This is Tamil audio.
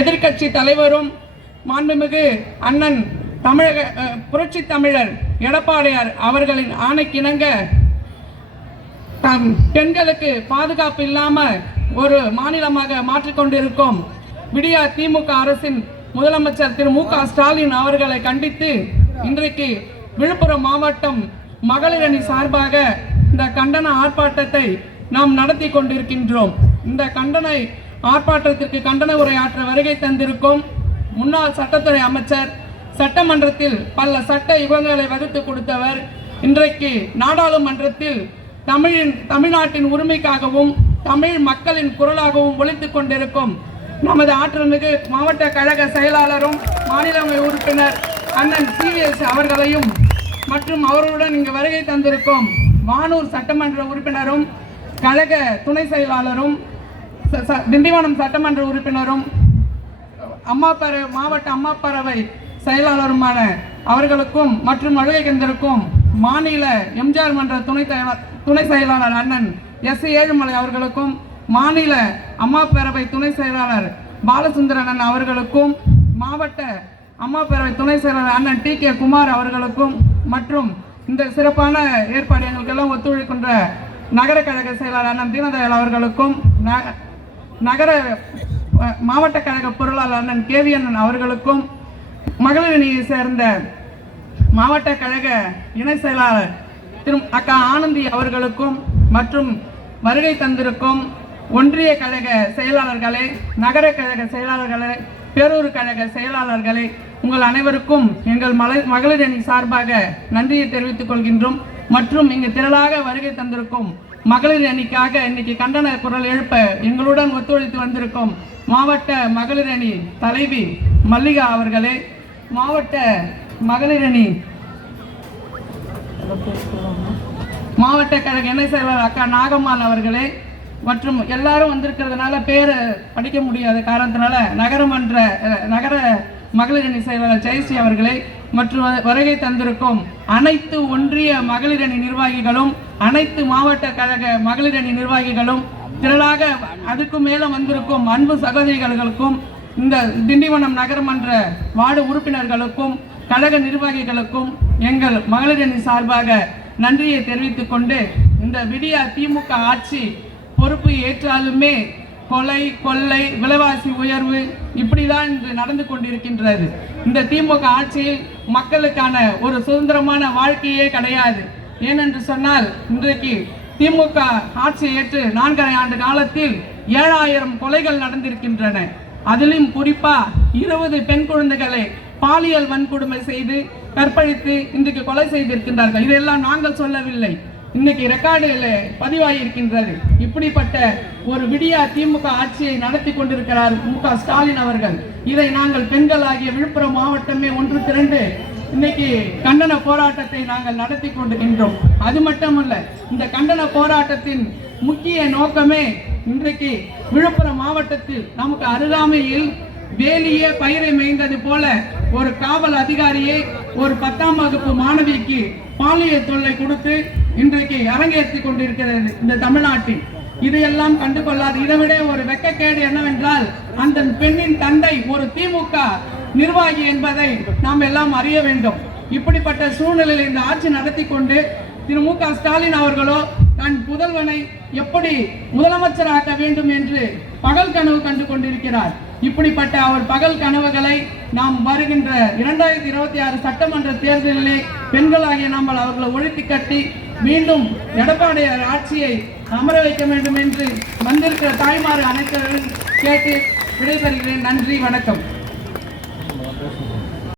எதிர்க்கட்சி தலைவரும் மாண்புமிகு அண்ணன் தமிழக புரட்சி தமிழர் எடப்பாடியார் அவர்களின் ஆணைக்கிணங்க பெண்களுக்கு பாதுகாப்பு இல்லாமல் ஒரு மாநிலமாக மாற்றிக்கொண்டிருக்கும் விடியா திமுக அரசின் முதலமைச்சர் திரு மு க ஸ்டாலின் அவர்களை கண்டித்து இன்றைக்கு விழுப்புரம் மாவட்டம் மகளிர் அணி சார்பாக இந்த கண்டன ஆர்ப்பாட்டத்தை நாம் நடத்தி கொண்டிருக்கின்றோம். இந்த கண்டன ஆர்ப்பாட்டத்திற்கு கண்டன உரையாற்ற வருகை தந்திருக்கும் முன்னாள் சட்டத்துறை அமைச்சர், சட்டமன்றத்தில் பல சட்ட யுகங்களை வகுத்து கொடுத்தவர், இன்றைக்கு நாடாளுமன்றத்தில் தமிழ்நாட்டின் உரிமைக்காகவும் தமிழ் மக்களின் குரலாகவும் ஒலித்துக் கொண்டிருக்கும் நமது ஆற்றல்மிகு மாவட்ட கழக செயலாளரும் மாநிலங்களவை உறுப்பினர் அண்ணன் CVS அவர்களையும் மற்றும் அவர்களுடன் இங்கு வருகை தந்திருக்கும் வானூர் சட்டமன்ற உறுப்பினரும் கழக துணை செயலாளரும் திண்டிவனம் சட்டமன்ற உறுப்பினரும் மாவட்ட அம்மாப்பறவை செயலாளருமான அவர்களுக்கும் மற்றும் வருகை தந்திருக்கும் மாநில எம்ஜிஆர் மன்ற துணை செயலாளர் அண்ணன் S. ஏழுமலை அவர்களுக்கும் மாநில அம்மாப்பேரவை துணை செயலாளர் பாலசுந்தரன் அவர்களுக்கும் மாவட்ட அம்மாப்பேரவை துணை செயலாளர் அண்ணன் TK குமார் அவர்களுக்கும் மற்றும் இந்த சிறப்பான ஏற்பாடு எங்களுக்கெல்லாம் ஒத்துழைக்கின்ற நகர கழக செயலாளர் அண்ணன் தீனதயாள் அவர்களுக்கும் நகர மாவட்ட கழக பொருளாளர் அண்ணன் KV அவர்களுக்கும் மகளிர் அணியை சேர்ந்த மாவட்ட கழக இணை செயலாளர் திரு அக்கா ஆனந்தி அவர்களுக்கும் மற்றும் வருகை தந்திருக்கும் ஒன்றிய கழக செயலாளர்களே, நகர கழக செயலாளர்களே, பேரூர் கழக செயலாளர்களே, உங்கள் அனைவருக்கும் எங்கள் மகளிர் அணி சார்பாக நன்றியை தெரிவித்துக் கொள்கின்றோம். மற்றும் இங்கு திரளாக வருகை தந்திருக்கும் மகளிர் அணிக்காக இன்னைக்கு கண்டன குரல் எழுப்ப எங்களுடன் ஒத்துழைத்து வந்திருக்கும் மாவட்ட மகளிர் அணி தலைவி மல்லிகா அவர்களே, மாவட்ட மகளிர் அணி மாவட்ட கழக இணை செயலாளர் அக்கா நாகம்மாள் அவர்களே, மற்றும் எல்லாரும் வந்திருக்கிறதுனால பேரை படிக்க முடியாத காரணத்தினால நகர மகளிர் அணி செயலாளர் ஜெயஸ்ரீ அவர்களே, மற்றும் வருகை தந்திருக்கும் அனைத்து ஒன்றிய மகளிர் அணி நிர்வாகிகளும் அனைத்து மாவட்ட கழக மகளிர் அணி நிர்வாகிகளும் திரளாக அதுக்கு மேல வந்திருக்கும் அன்பு சகோதரிகளுக்கும் இந்த திண்டிவனம் நகரமன்ற வார்டு உறுப்பினர்களுக்கும் கழக நிர்வாகிகளுக்கும் எங்கள் மகளிர் அணி சார்பாக நன்றியை தெரிவித்துக் கொண்டு, இந்த விடியா திமுக ஆட்சி பொறுப்பு ஏற்றாலுமே கொலை, கொள்ளை, விலைவாசி உயர்வு இப்படிதான் இன்று நடந்து கொண்டிருக்கின்றது. இந்த திமுக ஆட்சியில் மக்களுக்கான ஒரு சுதந்திரமான வாழ்க்கையே கிடையாது. ஏனென்று சொன்னால் இன்றைக்கு திமுக ஆட்சி ஏற்று 4.5 ஆண்டு காலத்தில் 7000 கொலைகள் நடந்திருக்கின்றன. அதிலும் குறிப்பா 20 பெண் குழந்தைகளை பாலியல் வன்கொடுமை செய்து கற்பழித்து இன்றைக்கு கொலை செய்திருக்கின்றார்கள். இதெல்லாம் நாங்கள் சொல்லவில்லை, இன்னைக்கு ரெக்கார்டில் பதிவாகியிருக்கின்றது. இப்படிப்பட்ட ஒரு விடியா திமுக ஆட்சியை நடத்தி கொண்டிருக்கிறார் மு க ஸ்டாலின் அவர்கள். இதை நாங்கள் பெண்கள் ஆகிய விழுப்புரம் மாவட்டமே ஒன்று திரண்டு இன்னைக்கு கண்டன போராட்டத்தை நாங்கள் நடத்தி கொண்டிருக்கின்றோம். அது மட்டுமல்ல, இந்த கண்டன போராட்டத்தின் முக்கிய நோக்கமே இன்றைக்கு விழுப்புரம் மாவட்டத்தில் நமக்கு அருகாமையில் வேலியே பயிரை மேய்ந்தது போல ஒரு காவல் அதிகாரியை ஒரு 10ஆம் வகுப்பு மாணவிக்கு பாலியல் தொல்லை கொடுத்து இன்றைக்கு அரங்கேற்றி கொண்டிருக்கிறது இந்த தமிழ்நாட்டில். இதையெல்லாம் கண்டுகொள்ளாது. இதைவிட ஒரு வெட்கக்கேடு என்னவென்றால், அந்த பெண்ணின் தந்தை ஒரு திமுக நிர்வாகி என்பதை நாம் எல்லாம் அறிய வேண்டும். இப்படிப்பட்ட சூழ்நிலையில் இந்த ஆட்சி நடத்தி கொண்டு திரு மு க ஸ்டாலின் அவர்களோ தன் புதல்வனை எப்படி முதலமைச்சராக்க வேண்டும் என்று பகல் கனவு கண்டு கொண்டிருக்கிறார். இப்படிப்பட்ட அவர் பகல் கனவுகளை நாம் வருகின்ற 2026 சட்டமன்ற தேர்தலிலே பெண்களாகிய நாம் அவர்களை ஒழித்து கட்டி மீண்டும் எடப்பாடியார் ஆட்சியை அமர வைக்க வேண்டும் என்று வந்திருக்கிற தாய்மார் அனைவரும் கேட்டு விடைபெறுகிறேன். நன்றி, வணக்கம்.